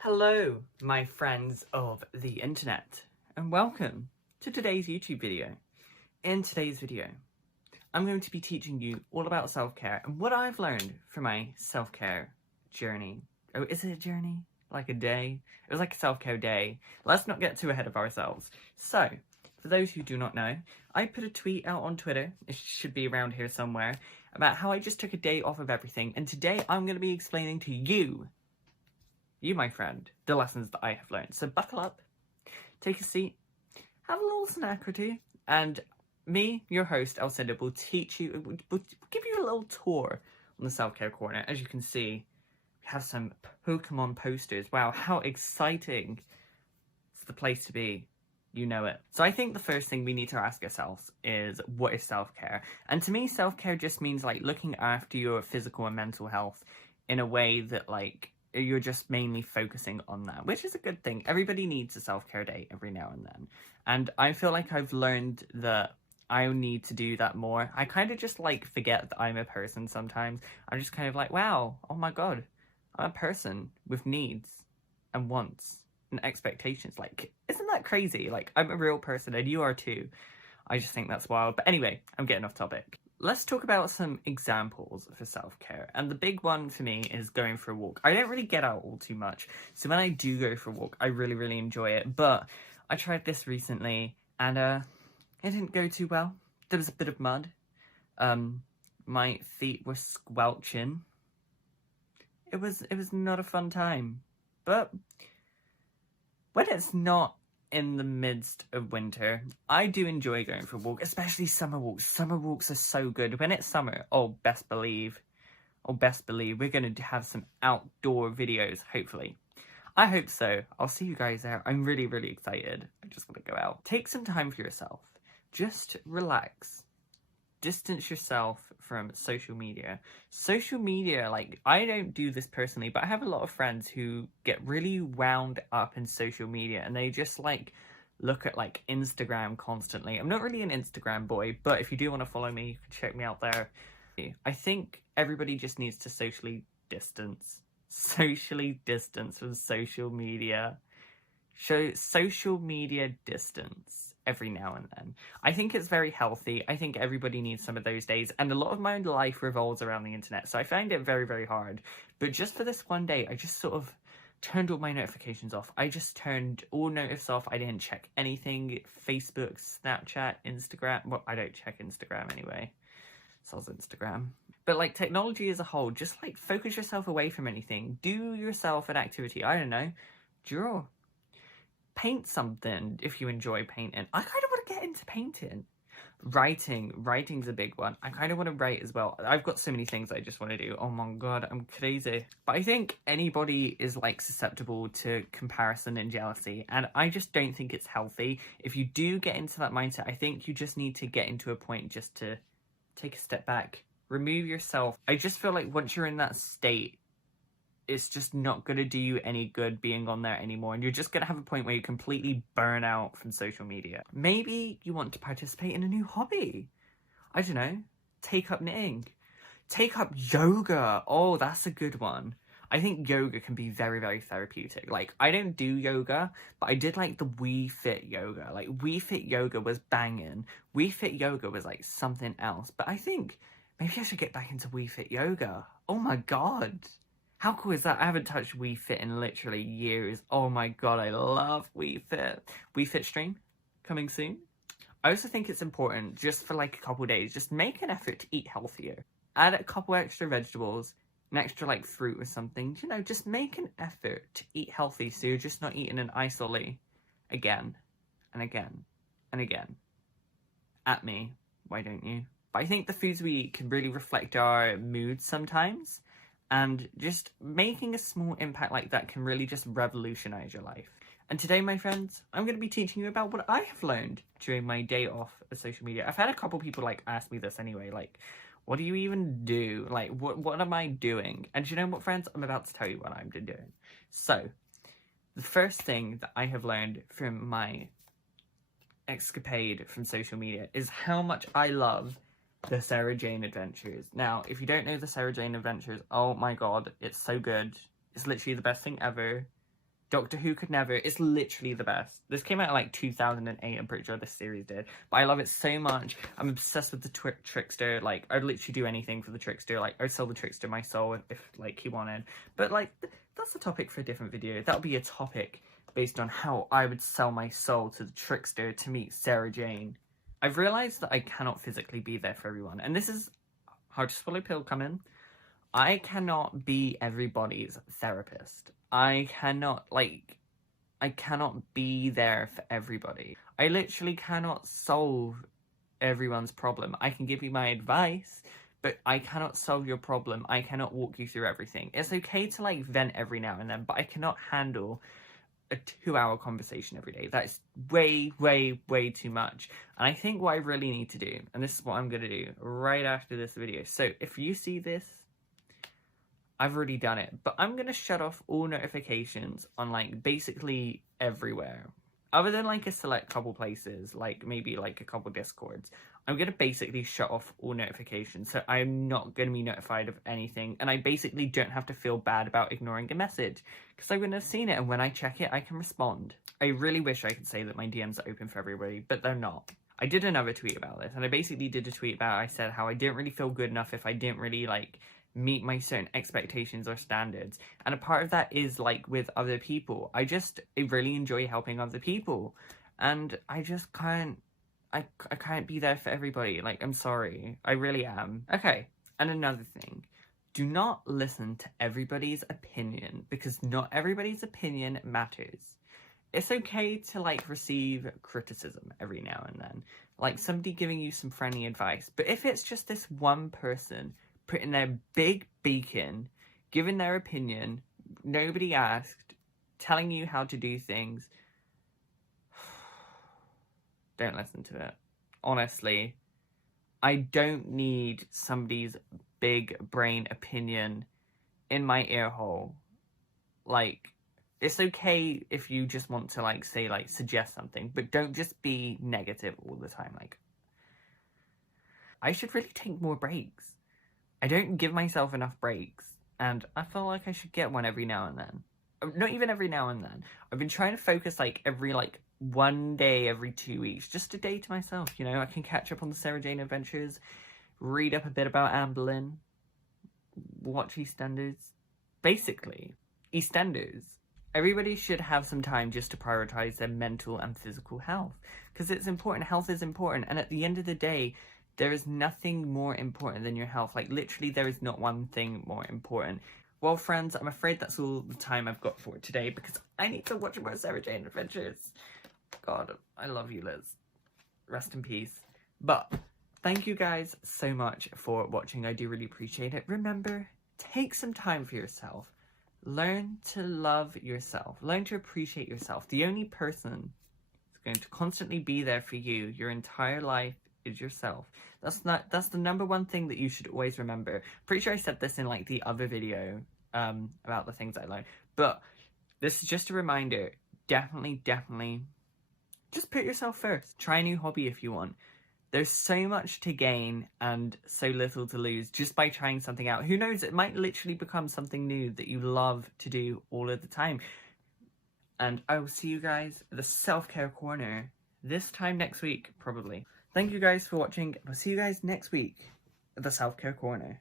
Hello, my friends of the internet, and welcome to today's YouTube video. In today's video, I'm going to be teaching you all about self-care and what I've learned from my self-care journey. Oh, is it a journey? Like a day? It was like a self-care day. Let's not get too ahead of ourselves. So, for those who do not know, I put a tweet out on Twitter, it should be around here somewhere, about how I just took a day off of everything, and today I'm going to be explaining to you, my friend, the lessons that I have learned. So buckle up, take a seat, have a little snack or two, and me, your host, Lsinda, will teach you, will give you a little tour on the self-care corner. As you can see, we have some Pokemon posters. Wow, how exciting. It's the place to be. You know it. So I think the first thing we need to ask ourselves is, what is self-care? And to me, self-care just means like looking after your physical and mental health in a way that like you're just mainly focusing on that, which is a good thing. Everybody needs a self-care day every now and then. And I feel like I've learned that I need to do that more. I kind of just like forget that I'm a person sometimes. I'm just kind of like, wow, oh my god, I'm a person with needs and wants and expectations. Like, isn't that crazy? Like, I'm a real person and you are too. I just think that's wild. But anyway, I'm getting off topic. Let's talk about some examples for self-care. And the big one for me is going for a walk. I don't really get out all too much. So when I do go for a walk, I really, really enjoy it. But I tried this recently and it didn't go too well. There was a bit of mud. My feet were squelching. It was not a fun time. But when it's not in the midst of winter, I do enjoy going for a walk, especially summer walks. Summer walks are so good. When it's summer, best believe, we're going to have some outdoor videos, hopefully. I hope so. I'll see you guys there. I'm really, really excited. I just want to go out. Take some time for yourself. Just relax. Distance yourself from social media. Social media, like, I don't do this personally, but I have a lot of friends who get really wound up in social media and they just like look at like Instagram constantly. I'm not really an Instagram boy, but if you do want to follow me, you can check me out there. I think everybody just needs to socially distance from social media. Show social media distance every now and then. I think it's very healthy. I think everybody needs some of those days, and a lot of my life revolves around the internet, so I find it very, very hard. But just for this one day, I just sort of turned all my notifications off. I just turned all notifs off. I didn't check anything. Facebook, Snapchat, Instagram. Well, I don't check Instagram anyway. Sells Instagram. But like technology as a whole, just like focus yourself away from anything. Do yourself an activity. I don't know. Draw. Paint something if you enjoy painting. I kind of want to get into painting. Writing's a big one. I kind of want to write as well. I've got so many things I just want to do. Oh my god, I'm crazy. But I think anybody is like susceptible to comparison and jealousy, and I just don't think it's healthy. If you do get into that mindset, I think you just need to get into a point just to take a step back. Remove yourself. I just feel like once you're in that state, it's just not going to do you any good being on there anymore, and you're just going to have a point where you completely burn out from social media. Maybe you want to participate in a new hobby. I don't know. Take up knitting. Take up yoga. Oh, that's a good one. I think yoga can be very, very therapeutic. Like, I don't do yoga, but I did like the Wii Fit yoga. Like, Wii Fit yoga was banging. Wii Fit yoga was like something else. But I think maybe I should get back into Wii Fit yoga. Oh my god. How cool is that? I haven't touched Wii Fit in literally years. Oh my god, I love Wii Fit. Wii Fit stream coming soon. I also think it's important, just for like a couple days, just make an effort to eat healthier. Add a couple extra vegetables, an extra like fruit or something. You know, just make an effort to eat healthy so you're just not eating an isolate again and again and again. At me, why don't you? But I think the foods we eat can really reflect our moods sometimes. And just making a small impact like that can really just revolutionize your life. And today, my friends, I'm going to be teaching you about what I have learned during my day off of social media. I've had a couple people like ask me this anyway, like, what do you even do? Like, what am I doing? And you know what, friends? I'm about to tell you what I'm doing. So, the first thing that I have learned from my escapade from social media is how much I love the Sarah Jane Adventures. Now, if you don't know the Sarah Jane Adventures, oh my god, it's so good. It's literally the best thing ever. Doctor Who could never. It's literally the best. This came out in like 2008, I'm pretty sure this series did. But I love it so much. I'm obsessed with the Trickster. Like, I'd literally do anything for the Trickster. Like, I'd sell the Trickster my soul if like, he wanted. But, like, that's a topic for a different video. That'll be a topic based on how I would sell my soul to the Trickster to meet Sarah Jane. I've realised that I cannot physically be there for everyone. And this is Hard to Swallow pill coming. I cannot be everybody's therapist. I cannot be there for everybody. I literally cannot solve everyone's problem. I can give you my advice, but I cannot solve your problem. I cannot walk you through everything. It's okay to like vent every now and then, but I cannot handle a 2-hour conversation every day. That's way, way, way too much. And I think what I really need to do, and this is what I'm going to do right after this video. So if you see this, I've already done it, but I'm going to shut off all notifications on like basically everywhere. Other than like a select couple places, like maybe like a couple Discords, I'm going to basically shut off all notifications. So I'm not going to be notified of anything. And I basically don't have to feel bad about ignoring a message because I wouldn't have seen it. And when I check it, I can respond. I really wish I could say that my DMs are open for everybody, but they're not. I did another tweet about this, and I basically did a tweet about, I said how I didn't really feel good enough if I didn't really like meet my certain expectations or standards. And a part of that is like with other people. I really enjoy helping other people. And I just can't, I can't be there for everybody. Like, I'm sorry. I really am. Okay, and another thing. Do not listen to everybody's opinion because not everybody's opinion matters. It's okay to like receive criticism every now and then. Like somebody giving you some friendly advice. But if it's just this one person putting their big beacon, giving their opinion, nobody asked, telling you how to do things, don't listen to it. Honestly, I don't need somebody's big brain opinion in my ear hole. Like, it's okay if you just want to like say like suggest something, but don't just be negative all the time. Like, I should really take more breaks. I don't give myself enough breaks, and I feel like I should get one every now and then. Not even every now and then. I've been trying to focus like every like one day every 2 weeks, just a day to myself, you know. I can catch up on the Sarah Jane adventures, read up a bit about Anne Boleyn, watch EastEnders. Basically, EastEnders. Everybody should have some time just to prioritize their mental and physical health, because it's important. Health is important, and at the end of the day, there is nothing more important than your health. Like, literally, there is not one thing more important. Well, friends, I'm afraid that's all the time I've got for today, because I need to watch more Sarah Jane adventures. God, I love you, Liz. Rest in peace. But thank you guys so much for watching. I do really appreciate it. Remember, take some time for yourself. Learn to love yourself. Learn to appreciate yourself. The only person who's going to constantly be there for you your entire life is yourself. That's the number one thing that you should always remember. Pretty sure I said this in like the other video about the things I learned, but this is just a reminder. Definitely just put yourself first. Try a new hobby if you want. There's so much to gain and so little to lose just by trying something out. Who knows, it might literally become something new that you love to do all of the time. And I will see you guys at the self-care corner this time next week, probably. Thank you guys for watching. I'll see you guys next week at the self-care corner.